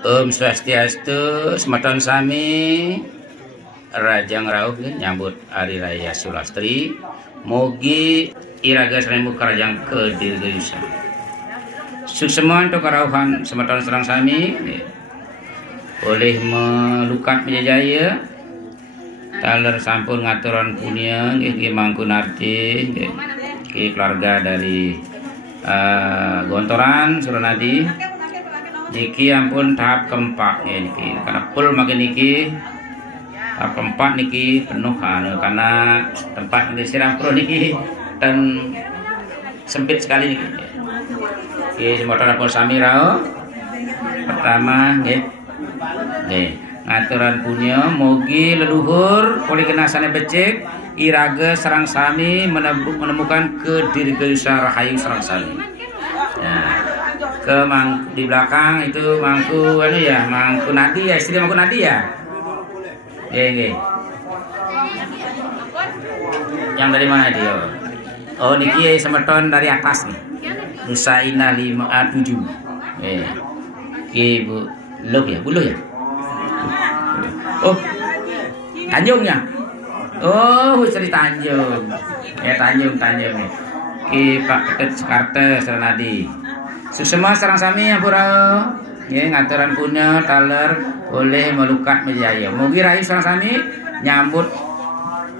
Om Swastiastu, semeton sami Rajang Rauh nyambut Hari Raya Sulastri. Mugi iraga seribu kerajang ke dirgayusa. Suksemon to karauhan semeton serang sami boleh melukat menjaya. Taler sampun ngaturan punya nggih mangku narti nggih keluarga dari Gontoran Suranadi. Niki ampun tahap keempat niki karena full makin niki tahap keempat niki penuh karena tempat di siram pro niki dan sempit sekali niki. Oke, semoga pun sami rao. Pertama nggih. Ngaturan punya mugi leluhur oleh kenasane becik iraga sarang sami menemukan kedirgayusa rahayu sarang sami. Nah, di belakang itu mangku mangku Nadi ya, istri mangku Nadi ya. Nggih. Yang dari mana dia? Oh niki semeton dari atas nih. Nusa Inah 57. Bu Buluh ya. Oh, Tanjung ya. Oh, Sri Tanjung. Ya Tanjung nih. Pak Ketut Jakarta Suranadi. Susema sarang sami ampura nggih ngaturan punya taler boleh melukat menjaya. Mugi raih sarang sami nyambut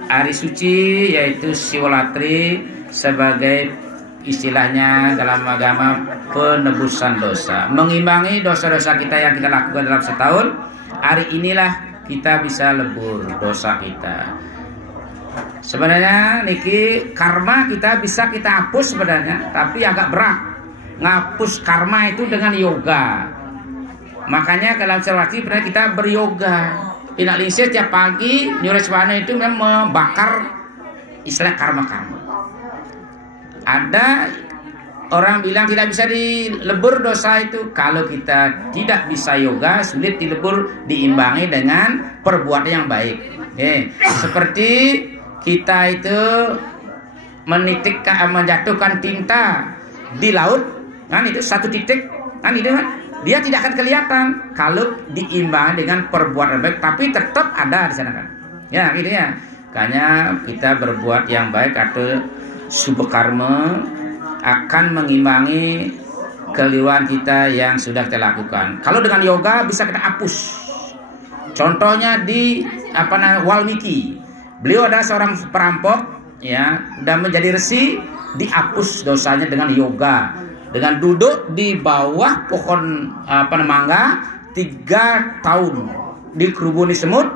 hari suci yaitu Siwalatri sebagai istilahnya dalam agama penebusan dosa, mengimbangi dosa-dosa kita yang kita lakukan dalam setahun. Hari inilah kita bisa lebur dosa kita. Sebenarnya niki karma kita bisa kita hapus sebenarnya, tapi agak berat. Ngapus karma itu dengan yoga. Makanya dalam Sulawesi pernah kita beryoga. Pinak lisis tiap pagi nyureswana itu memang membakar istilah karma-karma. Ada orang bilang tidak bisa dilebur dosa itu. Kalau kita tidak bisa yoga, sulit dilebur, diimbangi dengan perbuatan yang baik. Seperti kita itu menjatuhkan tinta di laut. Kan itu satu titik kan itu kan dia tidak akan kelihatan kalau diimbangi dengan perbuatan baik, tapi tetap ada di sana kan ya gitu ya. Makanya kita berbuat yang baik atau subh karma akan mengimbangi keliruan kita yang sudah kita lakukan. Kalau dengan yoga bisa kita hapus. Contohnya di Walmiki, beliau ada seorang perampok ya dan menjadi resi, dihapus dosanya dengan yoga. Dengan duduk di bawah pohon mangga 3 tahun dikerubuni semut.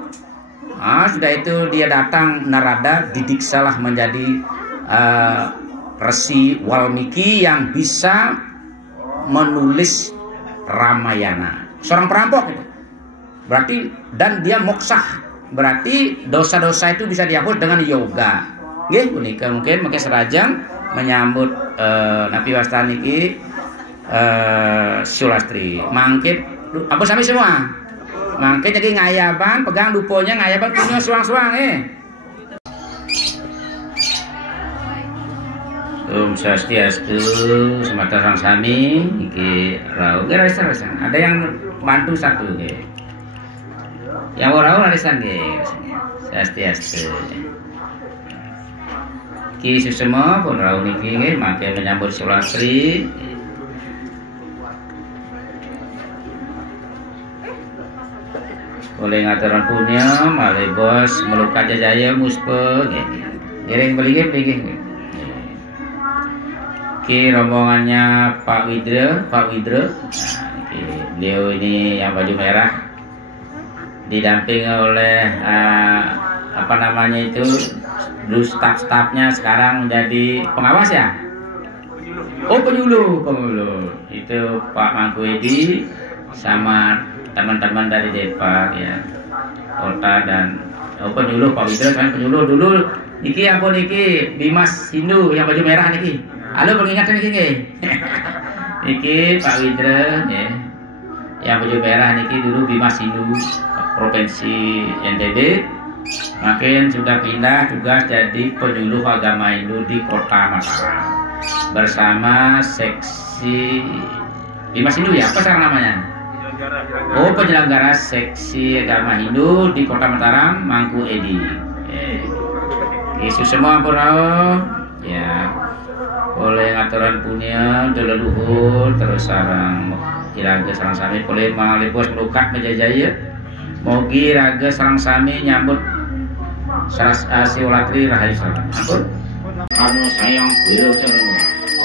Sudah itu dia datang Narada, didiksalah menjadi resi Walmiki yang bisa menulis Ramayana. Seorang perampok itu. Berarti dan dia moksah. Berarti dosa-dosa itu bisa dihapus dengan yoga. Nggih, punika mungkin serajang menyambut Nabi Wastani niki Sulastri. Mangkit apa sami semua. Mangkit jadi ngayaban, pegang duponya ngayaban punya suang-suang Om Swastiastu, semata sang sami niki rauh gerasan. Ada yang bantu satu nggih. Yang rauh arisan nggih. Swastiastu. Ki susema pun rauh niki nggih makin menyambut Sulastri. Boleh ngaturan punya malih bos melukat jaya muspe nggih. Giring beli. Ki rombongannya Pak Widra. Beliau ini yang baju merah didampingi oleh dulu staf-stafnya sekarang menjadi pengawas ya. Oh penyuluh itu Pak Mangku Edi sama teman-teman dari Depak ya kota dan penyuluh Pak Widra kan penyuluh dulu niki ampun niki Bimas Hindu yang baju merah niki. Halo pengingatan niki niki Pak Widra ya yang baju merah niki dulu Bimas Hindu Provinsi NTB. Makin sudah pindah tugas jadi penyuluh agama Hindu di Kota Mataram bersama seksi Bimas Hindu ya, apa sekarang namanya? Oh, penyelenggara seksi agama Hindu di Kota Mataram, Mangku Edi. Isu semua pura ya. Oleh aturan punya leluhur terus sarang iraga sarang sami boleh malipus melukat menjajaya. Mogi raga sarang sami nyambut saras siulatri rahayu sarang. Ampun. Anu sayang biro sareng.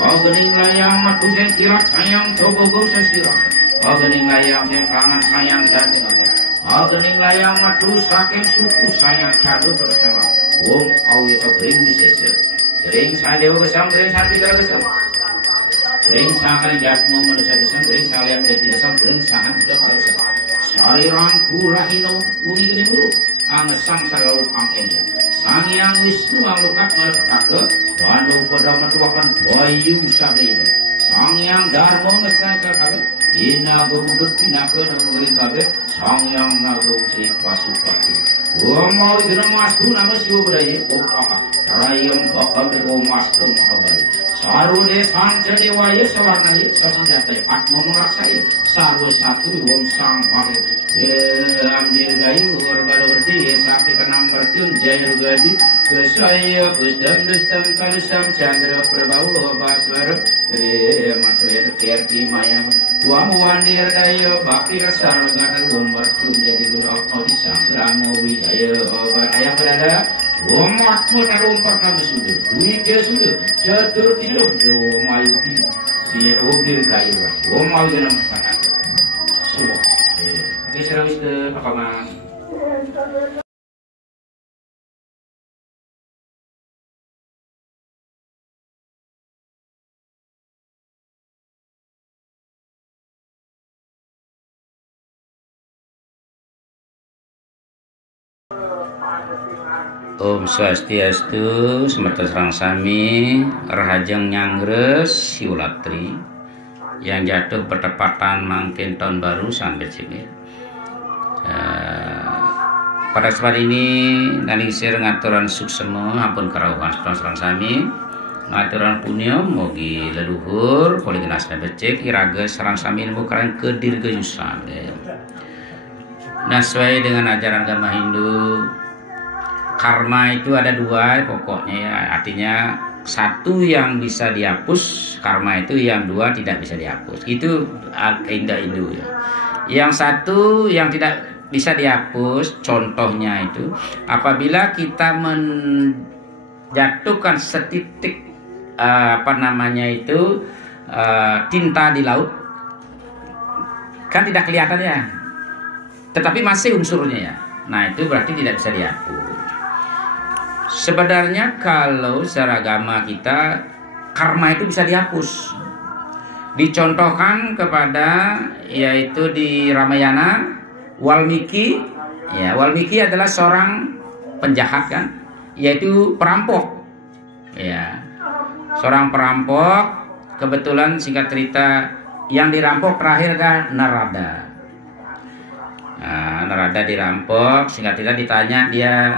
Gening layang matu sing kirat sayang cobogo sesirat. Gening layang sing kangen sayang dateng. Gening layang matu saking suku sayang cadu bersama. Wong awi sabring disese. Gering sadewa kesam gering santi kesam. Gering sangan jatmu manusia kesam gering salian jadi kesam gering sangan udah kalau kesam. Sariran kurahino ugi gering guru. Angesang sarau angkenya. Sang yang Wisnu alukat melepetake Wanu pada metuakan bayu sabina. Sang yang Dharma ngesaka kabeh. Ina gubudut pinake nangering kabeh. Sang yang nago Sri Pasupati. Mau dina mastu nama siwa budaya. Rayam bakal mastu mahabali. Saru desan cedewaya sawarnaya sasindatai atma meraksaya. Saru satu wong sang pare. Amdir gayu berbalordi sakti kenang bertun jaya gadi kesaya kusdam kalusam chandra prabhawa baswara maswaya kirti mayam tuamu wandir daya bakti rasar gadar bertun jadi guru di sangramo wijaya ayam berada Womatmu tarum pertama sudah duit dia sudah catur hidup do mayuti dia obdir kayu womal dengan masyarakat semua oke serawis ke papaman Om Swastiastu, semata serang sami, rahajeng nyangres siulatri yang jatuh bertepatan mangkin tahun baru sampai sini. Pada kesempatan ini naningsir ngaturan suksema ampun karawuhan serang sami, ngaturan punya mogi leluhur poligenas becek iraga serang sami nemu keren kedirgayusan. Nah, sesuai dengan ajaran agama Hindu, karma itu ada dua pokoknya ya, artinya satu yang bisa dihapus karma itu, yang dua tidak bisa dihapus. Itu kaidah Hindu ya. Yang satu yang tidak bisa dihapus, contohnya itu apabila kita menjatuhkan setitik tinta di laut, kan tidak kelihatan ya, tetapi masih unsurnya ya. Nah itu berarti tidak bisa dihapus. Sebenarnya kalau secara agama kita karma itu bisa dihapus. Dicontohkan kepada yaitu di Ramayana Walmiki. Ya, Walmiki adalah seorang penjahat kan, yaitu perampok. Ya. Seorang perampok, kebetulan singkat cerita yang dirampok terakhir adalah Narada. Nah, Narada dirampok, singkat cerita ditanya dia,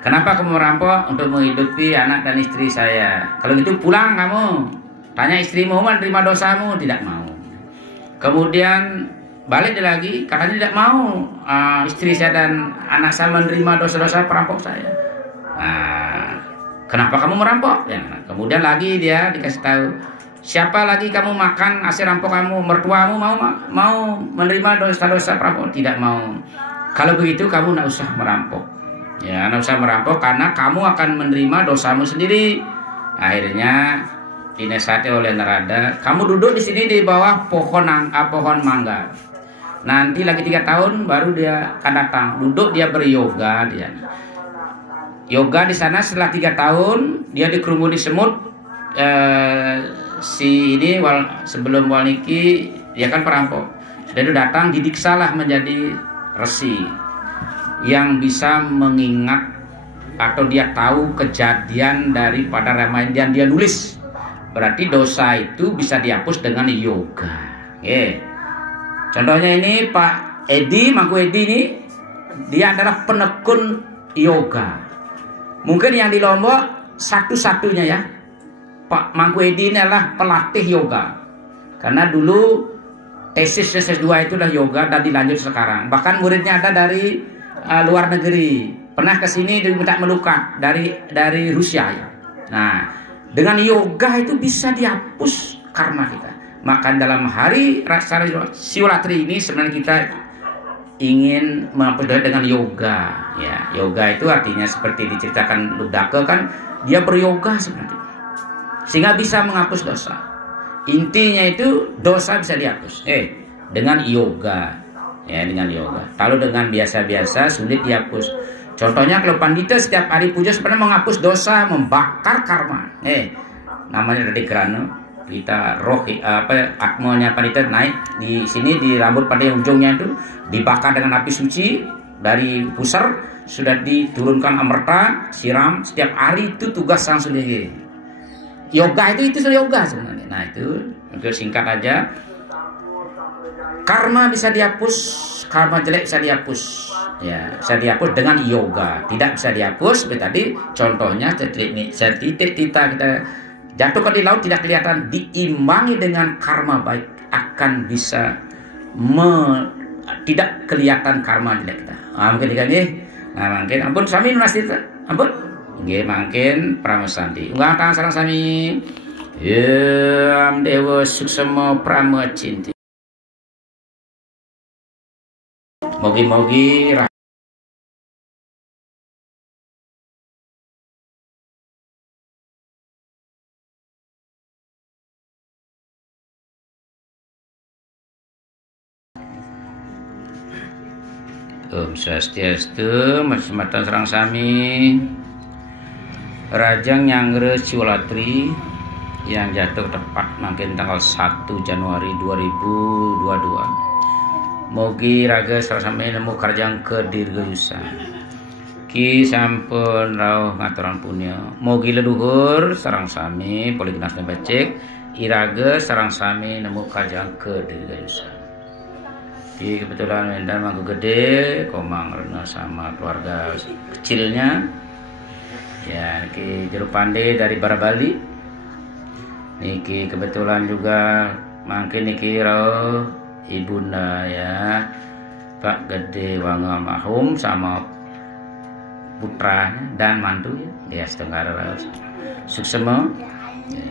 kenapa kamu merampok? Untuk menghidupi anak dan istri saya. Kalau gitu pulang kamu. Tanya istrimu, menerima dosamu? Tidak mau. Kemudian balik dia lagi, katanya tidak mau. Istri saya dan anak saya menerima dosa-dosa perampok saya. Kenapa kamu merampok? Ya, kemudian lagi dia dikasih tahu, siapa lagi kamu makan hasil rampok kamu? Mertuamu mau menerima dosa-dosa perampok? Tidak mau. Kalau begitu kamu tidak usah merampok. Ya, nggak usah merampok karena kamu akan menerima dosamu sendiri. Akhirnya dinasihati oleh Narada, kamu duduk di sini di bawah pohon mangga. Nanti lagi 3 tahun baru dia akan datang. Duduk dia beryoga dia. Yoga di sana setelah 3 tahun dia dikerumuni semut. Sebelum Walmiki dia kan perampok. Sudah itu datang didiksalah menjadi resi yang bisa mengingat atau dia tahu kejadian daripada Ramayana dan dia nulis. Berarti dosa itu bisa dihapus dengan yoga. Contohnya ini Pak Edi, Mangku Edi ini, dia adalah penekun yoga. Mungkin yang di Lombok satu-satunya ya, Pak Mangku Edi ini adalah pelatih yoga. Karena dulu tesisnya S2 itu udah yoga dan dilanjut sekarang. Bahkan muridnya ada dari luar negeri, pernah ke sini diminta melukat dari Rusia ya. Nah, dengan yoga itu bisa dihapus karma kita. Maka dalam hari rasa Siwalatri ini sebenarnya kita ingin menghapus dengan yoga ya. Yoga itu artinya seperti diceritakan Ludaka kan, dia beryoga sebenarnya sehingga bisa menghapus dosa. Intinya itu dosa bisa dihapus dengan yoga ya, dengan yoga. Kalau dengan biasa-biasa sulit dihapus. Contohnya kalau pandita setiap hari puja sebenarnya menghapus dosa, membakar karma. Namanya dari kerana kita roh atmanya pandita naik di sini di rambut pada ujungnya itu dibakar dengan api suci dari pusar, sudah diturunkan amerta, siram setiap hari. Itu tugas sang sendiri. Yoga itu sudah yoga sebenarnya. Nah itu untuk singkat aja, karma bisa dihapus, karma jelek bisa dihapus ya, bisa dihapus dengan yoga. Tidak bisa dihapus seperti tadi contohnya setitik kita jatuh ke di laut tidak kelihatan, diimbangi dengan karma baik akan bisa tidak kelihatan karma jelek kita. Mungkin dikali mungkin ampun sami nasita ampun nggih mangkin pramesanti unggal tangan sareng sami ya dewa suksema pramecinti. Mogi-mogi Om Swastiastu, Masmatan sareng sami. Rajang Nyangre Siwalatri yang jatuh tepat mungkin tanggal 1 Januari 2022. Mogi raga sareng-sami nemu karjang kedirgayusan. Ki sampun rawuh ngaturan punya. Mogi leluhur sareng sami poliginasna becik iraga sareng sami nemu karjang kedirgayusan. Ki kebetulan Mendan Mangku Gede Komang Rena sama keluarga kecilnya. Ya, niki Jeruk Pande dari Barabali. Niki kebetulan juga mungkin niki rawuh ibunda ya Pak Gede Wangu almarhum sama putra dan mantu ya setengah rawuh suksema. Ya.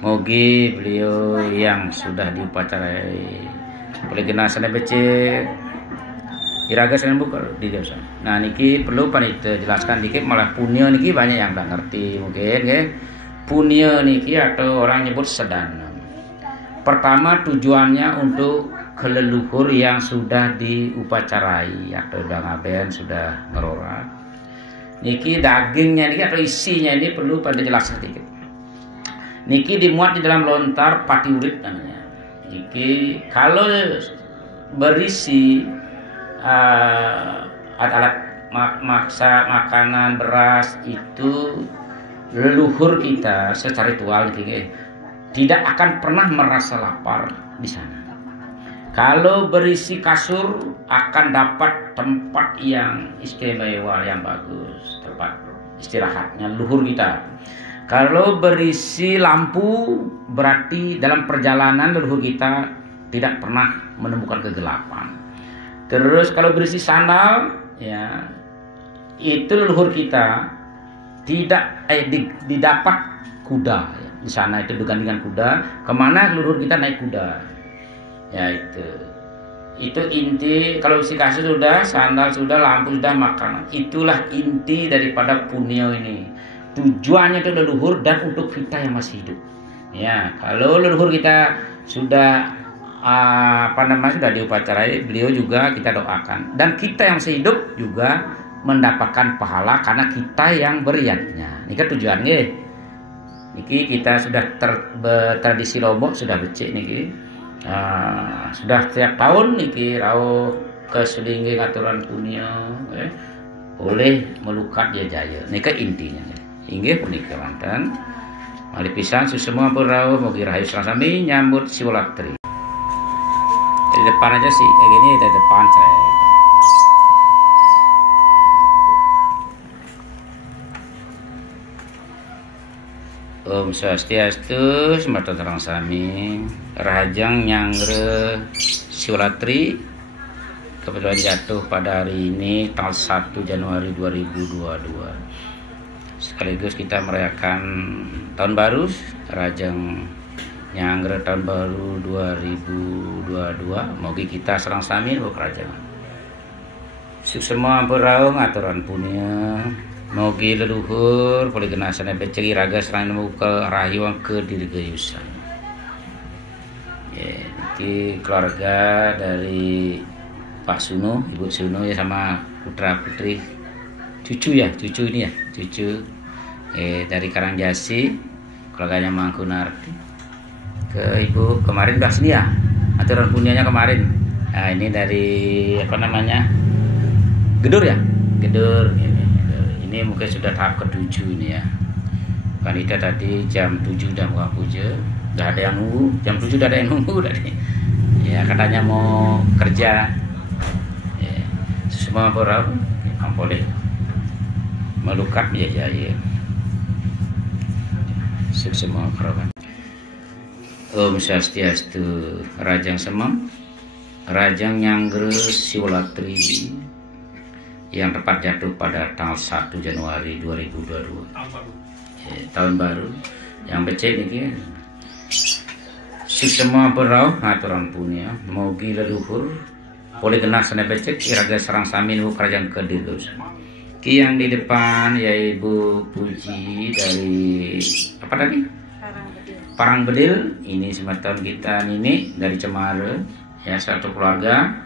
Mogi beliau yang sudah diupacarai oleh generasi becik iraga senen buka di desa. Nah niki perlu panitia jelaskan dikit, malah punya niki banyak yang tak ngerti mungkin ya. Punya niki atau orang nyebut sedana. Pertama tujuannya untuk keleluhur yang sudah diupacarai atau udah ngaben sudah ngerorat. Niki dagingnya niki atau isinya ini perlu pada jelaskan dikit. Niki dimuat di dalam lontar pati urit namanya. Niki kalau berisi alat maksa makanan beras itu leluhur kita secara ritual tidak akan pernah merasa lapar di sana. Kalau berisi kasur akan dapat tempat yang istimewa yang bagus, tempat istirahatnya leluhur kita. Kalau berisi lampu berarti dalam perjalanan leluhur kita tidak pernah menemukan kegelapan. Terus kalau berisi sandal ya itu leluhur kita tidak didapat kuda ya. Di sana itu dengan kuda, kemana leluhur kita naik kuda ya itu inti. Kalau berisi kasur sudah, sandal sudah, lampu sudah, makanan, itulah inti daripada punya ini. Tujuannya itu leluhur dan untuk kita yang masih hidup ya. Kalau leluhur kita sudah sudah diupacarai, beliau juga kita doakan, dan kita yang masih hidup juga mendapatkan pahala karena kita yang beriatnya. Ini kan tujuannya. Niki kita sudah tradisi Lombok sudah becik niki. Sudah setiap tahun niki rawuh ke Sulinggi ngaturan punya oleh melukat jaya. Niki intinya. Inggih punika manten. Mari pisan susemua pun rawuh mugi rahayu sami nyambut Siwalatri. Di depan aja sih, kayak gini dari depan saya. Om Swastiastu, Sematan Terang Sami, Rahajang Nyangre Siwalatri kebetulan jatuh pada hari ini tanggal 1 Januari 2022. Sekaligus kita merayakan tahun baru Rahajang Nyangre tahun baru 2022. Mogi kita serang sami bu kerajaan. Semua beraung aturan punya. Mogi leluhur boleh genasan beceri raga serang muka rayu ke diri gayusan. Ya, ini keluarga dari Pak Suno, Ibu Suno ya sama putra putri cucu ini ya cucu dari Karangjasi keluarganya Mangkunarti ke Ibu kemarin udah sini ya aturan punyanya kemarin. Nah, ini dari apa namanya Gedur ya Gedur. Ini mungkin sudah tahap ke-7 ini ya. Panitia tadi jam 7 udah buka puja, udah ada yang nunggu, jam 7 udah ada yang nunggu tadi. Ya katanya mau kerja. Ya, semua orang boleh melukat ya jaya. Semua kerabat. Om Swastiastu, Rahajang Semang, Rahajang Nyangre Siwalatri yang tepat jatuh pada tanggal 1 Januari 2022 tahun baru yang becek ini semua berau aturan punya mogi leluhur boleh kena sana becek iraga serang samin bu kerajaan kedilus ki yang di depan yaitu Puji dari apa tadi Parangbedil ini sematan kita ini dari Cemara ya satu keluarga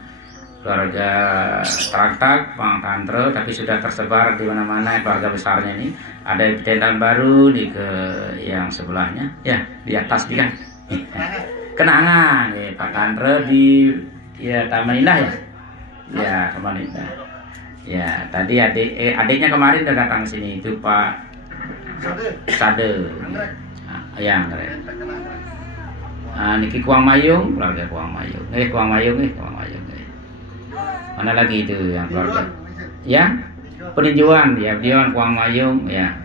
Traktak, Pang Tantre, tapi sudah tersebar di mana-mana keluarga besarnya ini. Ada tendang baru di ke yang sebelahnya, ya di atas dia. Kenangan, ya Pak Tantre di ya Taman Indah ya, ya Taman Indah. Ya tadi adiknya kemarin udah datang sini itu Pak Sade, ya keren. Niki Kuang Mayung, keluarga Kuang Mayung, Kuang Mayung. Mana lagi itu yang keluarga? Ya, peninjauan ya, Diwan Kuang Mayung ya,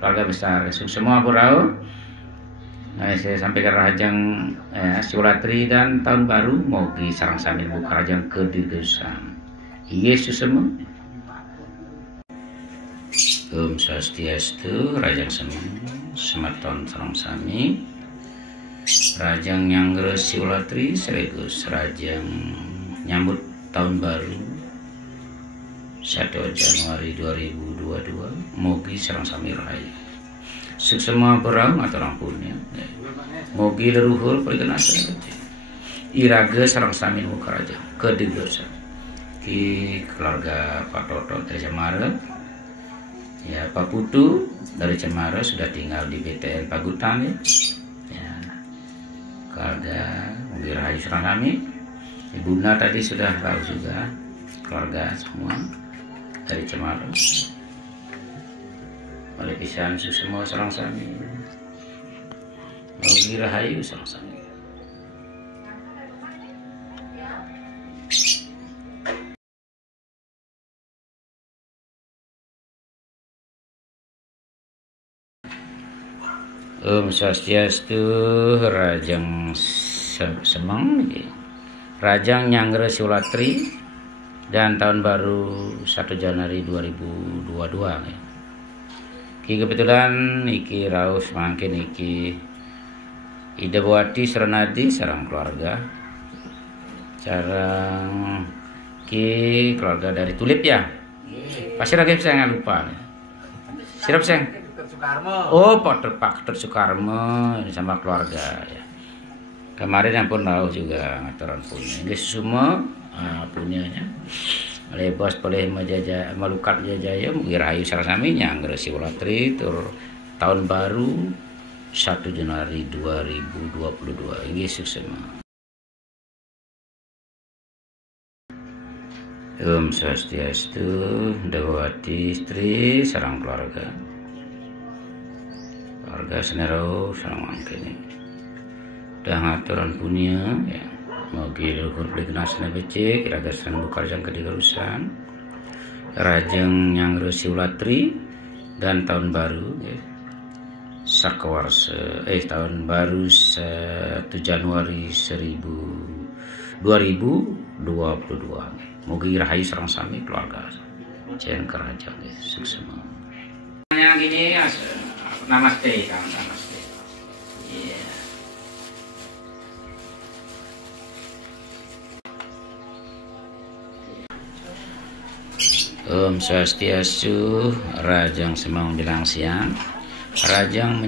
keluarga besar. Semua purau. Saya sampaikan Rahajang Siwalatri dan tahun baru mogi sarang sambil buka Rahajang kedirgesan. Yesus semua. Om Swastiastu, Rahajang semua. Sematon sarang sami. Rahajang Nyangre Siwalatri sekaligus Rahajang nyambut tahun baru 1 Januari 2022 mogi serang sami rahayu semua berang atau rampunnya mogi leluhur pergenasan iraga serang sami muka raja kediglosa di keluarga Pak Toto dari Cemara ya Pak Putu dari Cemara sudah tinggal di BTN Pagutan ya keluarga mogi rahayu serang sami. Ibunda tadi sudah tahu juga keluarga semua dari Cemara. Oleh pisan semua serang sami. Mogi rahayu serang sami. Om Swastiastu, Rahajang Semang. Rahajang Nyangre Siwalatri dan tahun baru 1 Januari 2022 ya. Ki kebetulan iki raus mangkin iki Ida Buati Serenadi sarang keluarga. Sarang ki keluarga dari Tulip ya. Pasti lagi saya nggak lupa. Siap sayang. Oh, Pak Sukarmo ini sama keluarga ya. Kemarin pun tahu juga aturan punya. Ini semua punyanya. Oleh bos boleh melukat jajaya mengirayu sarasami Nyangre Siwalatri tur tahun baru 1 Januari 2022. Yesus semua. Om Swastiastu, Dewati istri sarang keluarga. Keluarga Senero sarang mangkene. Dan aturan punya ya mogi leluhur begenasna becek iraga serang buka Rahajang kedigalusan Rahajang Nyangre Siwalatri dan tahun baru ya. Sakewarse tahun baru 1 Januari 2022. Mugi rahayu sareng sami keluarga Jen Kerajaan sukses. Yang gini namaste Kang, namaste. Iya. Om Swastiastu, Rajang Semang bilang siang. Rajang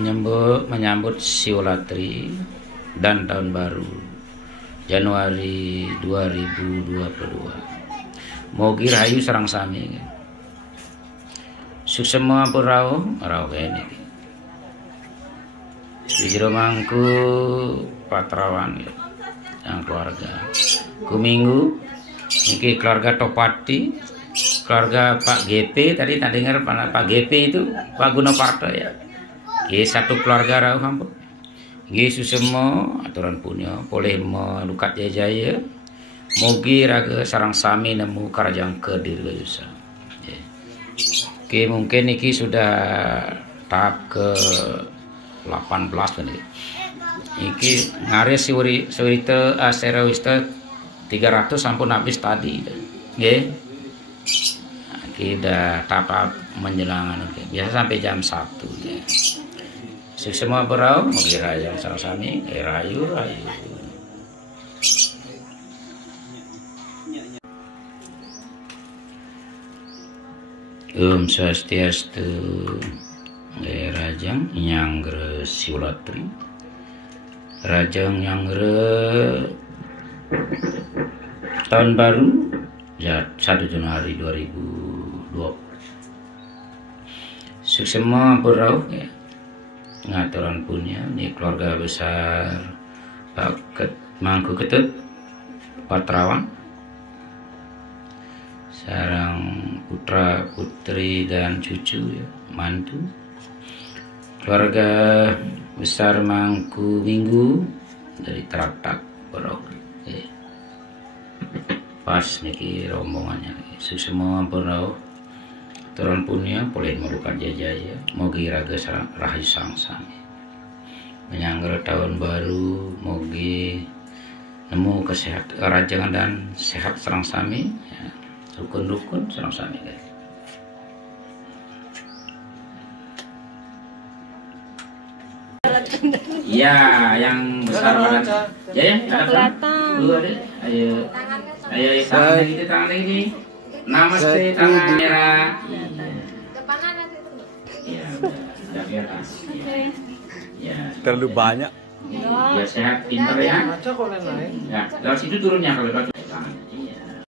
menyambut Siwolatri dan tahun baru Januari 2022. Mogi rahayu sareng sami. Sukses pun rauh ini. Dijero mangku patrawan yang keluarga. Ku minggu niki keluarga Topati, keluarga Pak GP tadi dengar Pak GP itu Pak Gunaparto ya. Satu keluarga rauh ampun. Yesus semua aturan punya boleh melukat jaya. Mugi raga sarang sami nemu Kerajaan Kedir Gayusa. Oke, mungkin niki sudah tahap ke 18 kan. Iki ngaris siwirite aserowiste 300 sampun habis tadi. Nggih. Iki udah tahap menjelang biasa sampai jam 1 ya. Sukses semua berau, mugi rahayu sareng sami, rahayu. Om Swastiastu, Rajang Nyanggre Siwolatri, Rajang Nyanggre tahun baru ya 1 Januari 2020. Sukses semua berau ya. Ngaturan punya ini keluarga besar Pak Mangku Ketut Patrawan, sarang putra putri dan cucu ya, mantu, keluarga besar Mangku Minggu dari Teratak Borok. Pas niki rombongannya sukses semua berau turun punya boleh melukat jajaya. Mogi raga rahayu sareng sami menyangger tahun baru. Mogi nemu kesehatan rajangan dan sehat sareng sami ya. Rukun sareng sami guys. Ya yang besar banget ya datang dulu ada ayo tangan lagi tangan lagi. Namaste tangan merah. Depanan nanti dulu. Ya, udah kelihatan. Ya. Terlalu banyak. Ya sehat, pintar ya. Ya, lewat situ turunnya kalau lewat tangan.